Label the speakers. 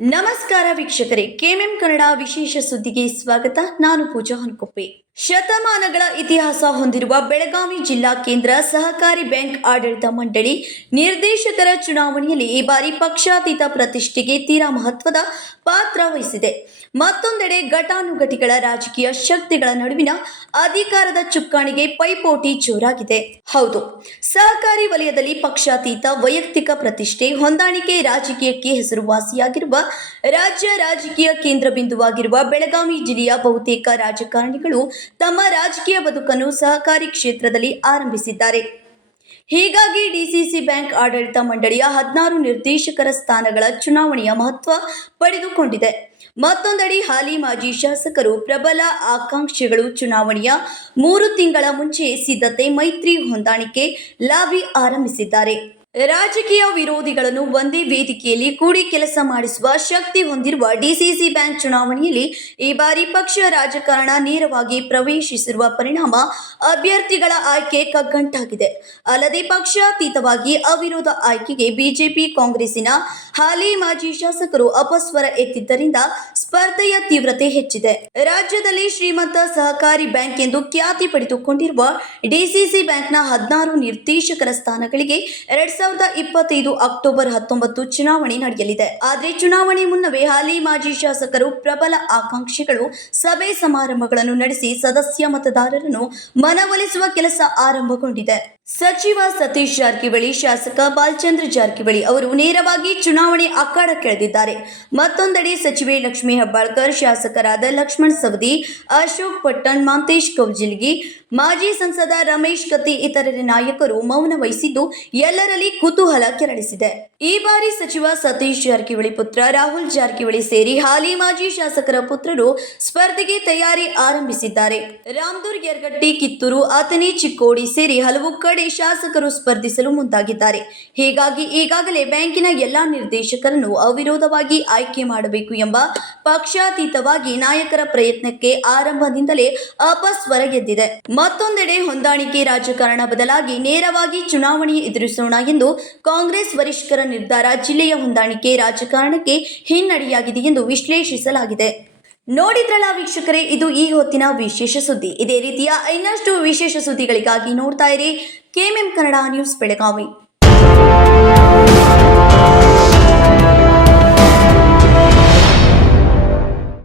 Speaker 1: ನಮಸ್ಕಾರ ವೀಕ್ಷಕರೇ ಕೆಎಂಎಂ ಕನ್ನಡ ವಿಶೇಷ ಸುದ್ದಿಗೆ ಸ್ವಾಗತ. ನಾನು ಪೂಜಾ ಹನ್ಕೊಪ್ಪೆ ಶತಮಾನಗಳ ಇತಿಹಾಸ ಹೊಂದಿರುವ ಬೆಳಗಾವಿ ಜಿಲ್ಲಾ ಕೇಂದ್ರ ಸಹಕಾರಿ ಬ್ಯಾಂಕ್ ಆಡಳಿತ ಮಂಡಳಿ ನಿರ್ದೇಶಕರ ಚುನಾವಣೆಯಲ್ಲಿ ಈ ಬಾರಿ ಪಕ್ಷಾತೀತ ಪ್ರತಿಷ್ಠೆಗೆ ತೀರಾ ಮಹತ್ವದ ಪಾತ್ರ ವಹಿಸಿದೆ. ಮತ್ತೊಂದೆಡೆ ಘಟಾನುಘಟಿಗಳ ರಾಜಕೀಯ ಶಕ್ತಿಗಳ ನಡುವಿನ ಅಧಿಕಾರದ ಚುಕ್ಕಾಣಿಗೆ ಪೈಪೋಟಿ ಜೋರಾಗಿದೆ. ಹೌದು, ಸಹಕಾರಿ ವಲಯದಲ್ಲಿ ಪಕ್ಷಾತೀತ ವೈಯಕ್ತಿಕ ಪ್ರತಿಷ್ಠೆ ಹೊಂದಾಣಿಕೆ ರಾಜಕೀಯಕ್ಕೆ ಹೆಸರುವಾಸಿಯಾಗಿರುವ ರಾಜ್ಯ ರಾಜಕೀಯ ಕೇಂದ್ರ ಬಿಂದುವಾಗಿರುವ ಬೆಳಗಾವಿ ಜಿಲ್ಲೆಯ ಬಹುತೇಕ ರಾಜಕಾರಣಿಗಳು ತಮ್ಮ ರಾಜಕೀಯ ಬದುಕನ್ನು ಸಹಕಾರಿ ಕ್ಷೇತ್ರದಲ್ಲಿ ಆರಂಭಿಸಿದ್ದಾರೆ. ಹೀಗಾಗಿ ಡಿಸಿಸಿ ಬ್ಯಾಂಕ್ ಆಡಳಿತ ಮಂಡಳಿಯ ಹದಿನಾರು ನಿರ್ದೇಶಕರ ಸ್ಥಾನಗಳ ಚುನಾವಣೆಯ ಮಹತ್ವ ಪಡೆದುಕೊಂಡಿದೆ. ಮತ್ತೊಂದೆಡೆ ಹಾಲಿ ಮಾಜಿ ಶಾಸಕರು ಪ್ರಬಲ ಆಕಾಂಕ್ಷಿಗಳು ಚುನಾವಣೆಯ ಮೂರು ತಿಂಗಳ ಮುಂಚೆ ಸಿದ್ಧತೆ ಮೈತ್ರಿ ಹೊಂದಾಣಿಕೆ ಲಾಬಿ ಆರಂಭಿಸಿದ್ದಾರೆ. ರಾಜಕೀಯ ವಿರೋಧಿಗಳನ್ನು ಒಂದೇ ವೇದಿಕೆಯಲ್ಲಿ ಕೂಡಿ ಕೆಲಸ ಮಾಡಿಸುವ ಶಕ್ತಿ ಹೊಂದಿರುವ ಡಿಸಿಸಿ ಬ್ಯಾಂಕ್ ಚುನಾವಣೆಯಲ್ಲಿ ಈ ಬಾರಿ ಪಕ್ಷ ರಾಜಕಾರಣ ನೇರವಾಗಿ ಪ್ರವೇಶಿಸಿರುವ ಪರಿಣಾಮ ಅಭ್ಯರ್ಥಿಗಳ ಆಯ್ಕೆ ಕಗ್ಗಂಟಾಗಿದೆ. ಅಲ್ಲದೆ ಪಕ್ಷಾತೀತವಾಗಿ ಅವಿರೋಧ ಆಯ್ಕೆಗೆ ಬಿಜೆಪಿ ಕಾಂಗ್ರೆಸ್ಸಿನ ಹಾಲಿ ಮಾಜಿ ಶಾಸಕರು ಅಪಸ್ವರ ಎತ್ತಿದ್ದರಿಂದ ಸ್ಪರ್ಧೆಯ ತೀವ್ರತೆ ಹೆಚ್ಚಿದೆ. ರಾಜ್ಯದಲ್ಲಿ ಶ್ರೀಮಂತ ಸಹಕಾರಿ ಬ್ಯಾಂಕ್ ಎಂದು ಖ್ಯಾತಿ ಪಡೆದುಕೊಂಡಿರುವ ಡಿಸಿಸಿ ಬ್ಯಾಂಕ್ನ ಹದಿನಾರು ನಿರ್ದೇಶಕರ ಸ್ಥಾನಗಳಿಗೆ ಎರಡ್ ಇಪ್ಪತ್ತೈದು ಅಕ್ಟೋಬರ್ ಹತ್ತೊಂಬತ್ತು ಚುನಾವಣೆ ನಡೆಯಲಿದೆ. ಆದರೆ ಚುನಾವಣೆ ಮುನ್ನವೇ ಹಾಲಿ ಮಾಜಿ ಶಾಸಕರು ಪ್ರಬಲ ಆಕಾಂಕ್ಷಿಗಳು ಸಭೆ ಸಮಾರಂಭಗಳನ್ನು ನಡೆಸಿ ಸದಸ್ಯ ಮತದಾರರನ್ನು ಮನವೊಲಿಸುವ ಕೆಲಸ ಆರಂಭಗೊಂಡಿದೆ. ಸಚಿವ ಸತೀಶ್ ಜಾರಕಿಹೊಳಿ, ಶಾಸಕ ಬಾಲಚಂದ್ರ ಜಾರಕಿಹೊಳಿ ಅವರು ನೇರವಾಗಿ ಚುನಾವಣೆ ಅಖಾಡಕ್ಕಿಳಿದಿದ್ದಾರೆ ಮತ್ತೊಂದೆಡೆ ಸಚಿವೆ ಲಕ್ಷ್ಮೀ ಹೆಬ್ಬಾಳ್ಕರ್, ಶಾಸಕರಾದ ಲಕ್ಷ್ಮಣ್ ಸವದಿ, ಅಶೋಕ್ ಪಟ್ಟಣ್, ಮಾಂತೇಶ್ ಕೌಜಿಲ್ಗಿ, ಮಾಜಿ ಸಂಸದ ರಮೇಶ್ ಕತ್ತಿ ಇತರರ ನಾಯಕರು ಮೌನ ವಹಿಸಿದ್ದು ಎಲ್ಲರಲ್ಲಿ ಕುತೂಹಲ ಕೆರಳಿಸಿದೆ. ಈ ಬಾರಿ ಸಚಿವ ಸತೀಶ್ ಜಾರಕಿಹೊಳಿ ಪುತ್ರ ರಾಹುಲ್ ಜಾರಕಿಹೊಳಿ ಸೇರಿ ಹಾಲಿ ಮಾಜಿ ಶಾಸಕರ ಪುತ್ರರು ಸ್ಪರ್ಧೆಗೆ ತಯಾರಿ ಆರಂಭಿಸಿದ್ದಾರೆ. ರಾಮದುರ್ಗ್ ಯರ್ಗಟ್ಟಿ, ಕಿತ್ತೂರು ಅಥಣಿ ಚಿಕ್ಕೋಡಿ ಸೇರಿ ಹಲವು ಕಡೆ ಶಾಸಕರು ಸ್ಪರ್ಧಿಸಲು ಮುಂದಾಗಿದ್ದಾರೆ. ಹೀಗಾಗಿ ಈಗಾಗಲೇ ಬ್ಯಾಂಕಿನ ಎಲ್ಲಾ ನಿರ್ದೇಶಕರನ್ನು ಅವಿರೋಧವಾಗಿ ಆಯ್ಕೆ ಮಾಡಬೇಕು ಎಂಬ ಪಕ್ಷಾತೀತವಾಗಿ ನಾಯಕರ ಪ್ರಯತ್ನಕ್ಕೆ ಆರಂಭದಿಂದಲೇ ಅಪಸ್ವರ ಗೆದ್ದಿದೆ ಮತ್ತೊಂದೆಡೆ ಹೊಂದಾಣಿಕೆ ರಾಜಕಾರಣ ಬದಲಾಗಿ ನೇರವಾಗಿ ಚುನಾವಣೆ ಎದುರಿಸೋಣ ಎಂದು ಕಾಂಗ್ರೆಸ್ ವರಿಷ್ಠರ ನಿರ್ಧಾರ ಜಿಲ್ಲೆಯ ಹೊಂದಾಣಿಕೆ ರಾಜಕಾರಣಕ್ಕೆ ಹಿನ್ನಡೆಯಾಗಿದೆ ಎಂದು ವಿಶ್ಲೇಷಿಸಲಾಗಿದೆ. ನೋಡಿದ್ರಲ್ಲ ವೀಕ್ಷಕರೇ, ಇದು ಈ ಹೊತ್ತಿನ ವಿಶೇಷ ಸುದ್ದಿ. ಇದೇ ರೀತಿಯ ಇನ್ನಷ್ಟು ವಿಶೇಷ ಸುದ್ದಿಗಳಿಗಾಗಿ ನೋಡ್ತಾ ಇರಿ. K M M Kannada news Belagavi.